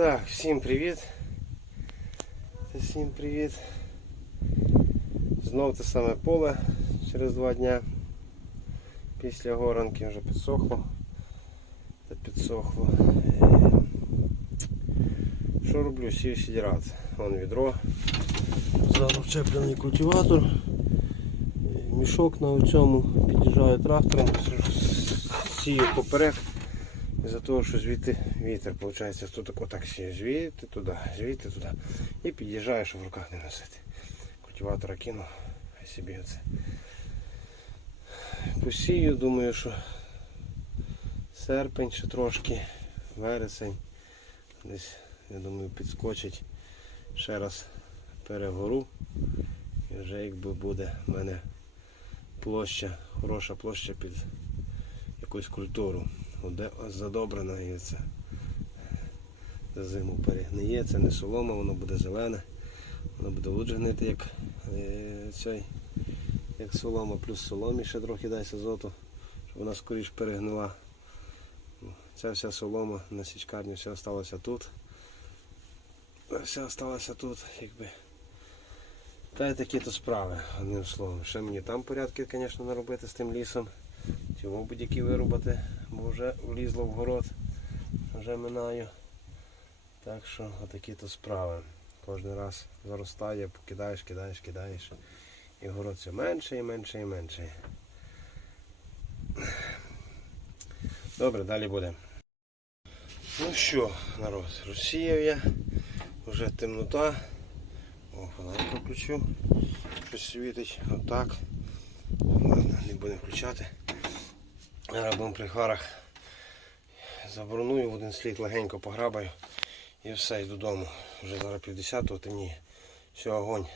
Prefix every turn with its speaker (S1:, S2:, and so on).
S1: Так, всім привіт. Всім привіт. Знов те саме поле через два дня. Після горанки вже підсохло. Та підсохло. Що роблю? Сію сідірат. Вон відро. Ззаду вчеплений культиватор. Мішок на цьому під'їжджаю трактором. Сію поперек. Із-за того, що звідти вітер, виходить, тут так сіє, звідти туди, звідти туди. І під'їжджає, щоб в руках не носити. Культиватора кину, хай собі оце. Посію, думаю, що серпень ще трошки, вересень. Десь, я думаю, підскочить. Ще раз перегору. І вже якби буде в мене площа, хороша площа під якусь культуру. Оде- задобрена і за зиму перегниє, це не солома, воно буде зелене, воно буде лучше гнити, як е, цей, як солома, плюс соломі ще трохи дасть азоту, щоб вона скоріш перегнила. Ця вся солома на січкарні, все залишилося тут. Все залишилося тут, якби. Та й такі то справи, одним словом. Ще мені там порядки, звісно, наробити з тим лісом. Цього будь-які вирубати, бо вже влізло в город, вже минаю. Так що отакі то справи. Кожен раз заростає, покидаєш, кидаєш, кидаєш. І город все менше і менше і менше. Добре, далі буде. Ну що, народ, розсіяв я, вже темнота. О, фонарик включу. Щось світить. Отак. Ладно, не будемо включати. Будемо при хварах забороную в один слід легенько пограбаю і все, йду додому. Вже зараз пів десятого темніє. Все, огонь.